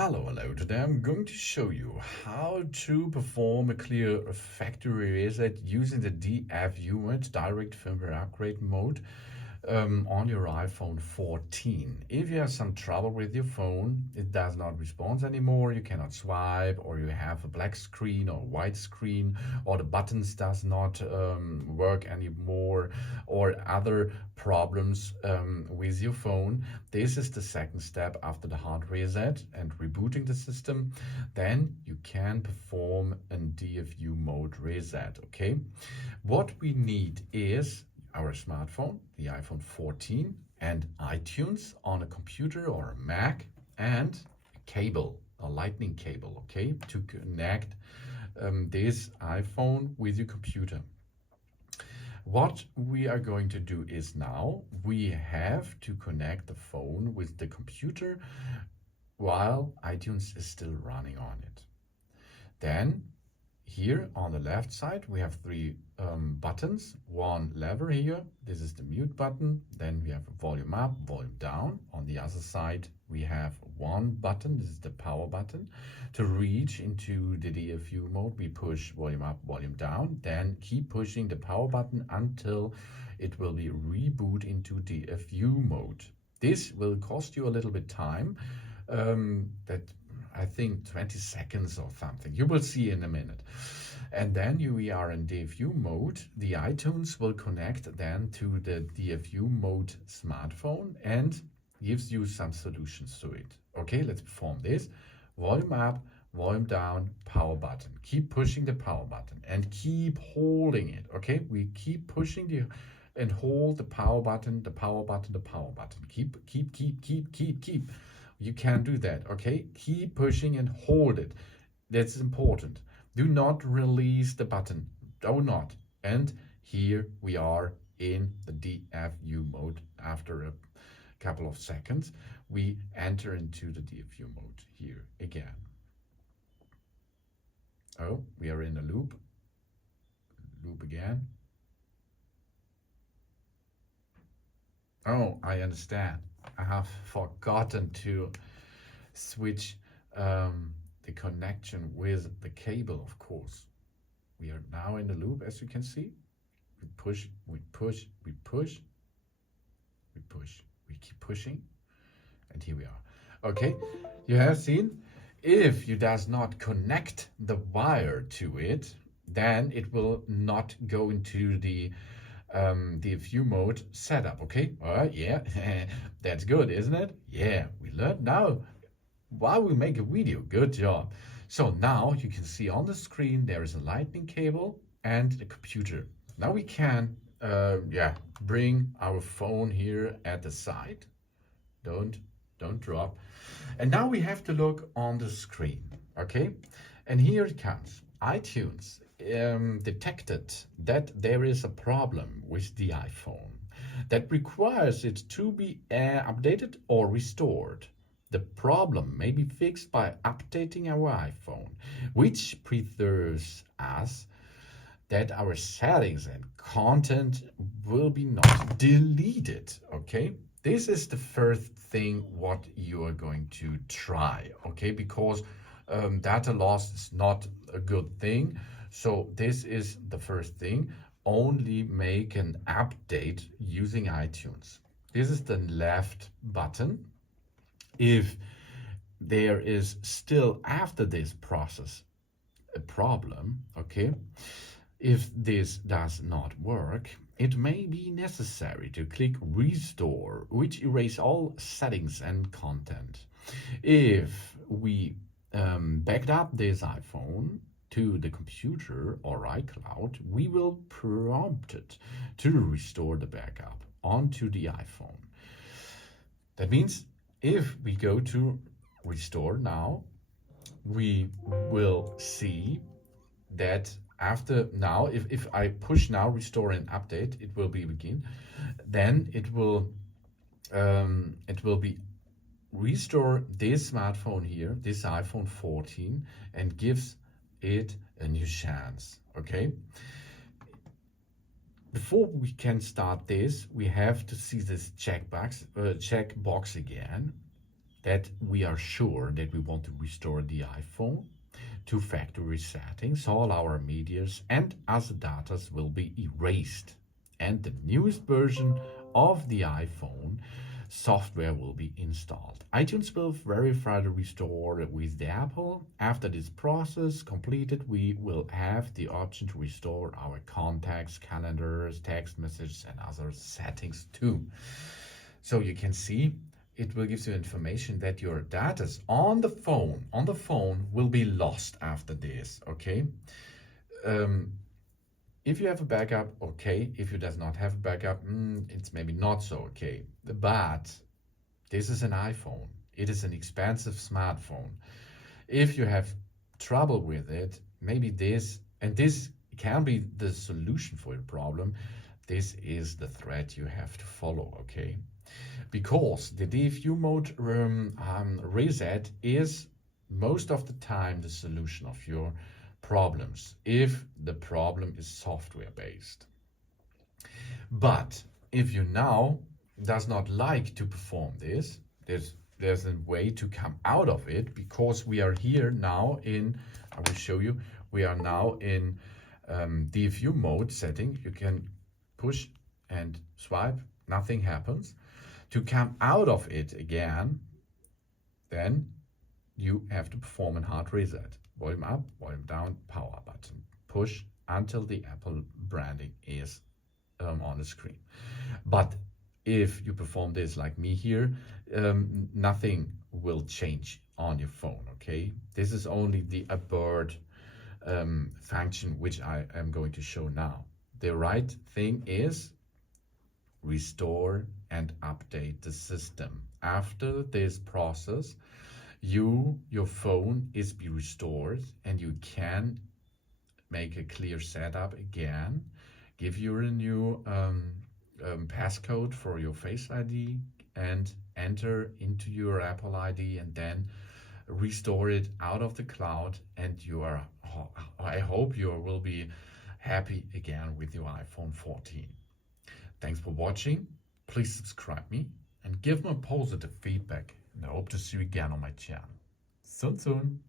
Hello, today I'm going to show you how to perform a clear factory reset using the DFU mode, direct firmware upgrade mode, on your iPhone 14. If you have some trouble with your phone, it does not respond anymore, you cannot swipe, or you have a black screen or white screen, or the buttons does not work anymore, or other problems with your phone, this is the second step after the hard reset and rebooting the system. Then you can perform a DFU mode reset. Okay, what we need is our smartphone, the iPhone 14, and iTunes on a computer or a Mac, and a cable, a lightning cable, okay, to connect this iPhone with your computer. What we are going to do is now we have to connect the phone with the computer while iTunes is still running on it. Then here on the left side we have three buttons, one lever here, this is the mute button, then we have volume up, volume down. On the other side we have one button, this is the power button. To reach into the DFU mode we push volume up, volume down, then keep pushing the power button until it will be reboot into DFU mode. This will cost you a little bit time, that I think 20 seconds or something. You will see in a minute. And then we are in DFU mode. The iTunes will connect then to the DFU mode smartphone and gives you some solutions to it. Okay, let's perform this. Volume up, volume down, power button. Keep pushing the power button and keep holding it. Okay, we keep pushing and hold the power button, the power button, the power button. Keep. You can do that, okay? Keep pushing and hold it. That's important. Do not release the button. Do not. And here we are in the DFU mode. After a couple of seconds, we enter into the DFU mode here again. Oh, we are in a loop. Loop again. Oh, I understand. I have forgotten to switch the connection with the cable, of course. We are now in the loop, as you can see. We push, we push, we push, we push. We keep pushing, and here we are. Okay, you have seen, if you does not connect the wire to it, then it will not go into the DFU mode setup. Okay, all right, yeah, that's good, isn't it? Yeah, we learned now while we make a video. Good job. So now you can see on the screen there is a lightning cable and a computer. Now we can bring our phone here at the side. Don't drop. And now we have to look on the screen. Okay, and here it comes. iTunes detected that there is a problem with the iPhone that requires it to be updated or restored. The problem may be fixed by updating our iPhone, which prefers us that our settings and content will be not deleted. Okay, this is the first thing what you are going to try. Okay, because data loss is not a good thing. So this is the first thing. Only make an update using iTunes. This is the left button. If there is still after this process a problem, okay, if this does not work, it may be necessary to click restore, which erases all settings and content. If we backed up this iPhone to the computer or iCloud, we will prompt it to restore the backup onto the iPhone. That means if we go to restore now, we will see that after now, if I push now restore and update, it will be begin. Then it will be restore this smartphone here, this iPhone 14, and gives it a new chance. Okay, before we can start this, we have to see this checkbox again. that we are sure that we want to restore the iPhone to factory settings. All our medias and other data will be erased, and the newest version of the iPhone software will be installed. iTunes will verify the restore with the Apple. After this process completed, we will have the option to restore our contacts, calendars, text messages, and other settings too. So you can see it will give you information that your data on the phone will be lost after this. Okay. Um, if you have a backup, okay. If you does not have a backup, it's maybe not so okay. But this is an iPhone. It is an expensive smartphone. If you have trouble with it, maybe this can be the solution for your problem. This is the thread you have to follow, okay? Because the DFU mode reset is most of the time the solution of your problems if the problem is software based. But if you now does not like to perform this, there's a way to come out of it, because we are here now in, I will show you, we are now in DFU mode setting. You can push and swipe, nothing happens. To come out of it again, then you have to perform a hard reset. Volume up, volume down, power button. Push until the Apple branding is on the screen. But if you perform this like me here, nothing will change on your phone, okay? This is only the abort function, which I am going to show now. The right thing is restore and update the system. After this process, your phone is be restored, and you can make a clear setup again, give you a new passcode for your Face ID, and enter into your Apple ID, and then restore it out of the cloud, and I hope you will be happy again with your iPhone 14. Thanks for watching. Please subscribe me and give me positive feedback, and I hope to see you again on my channel. Soon.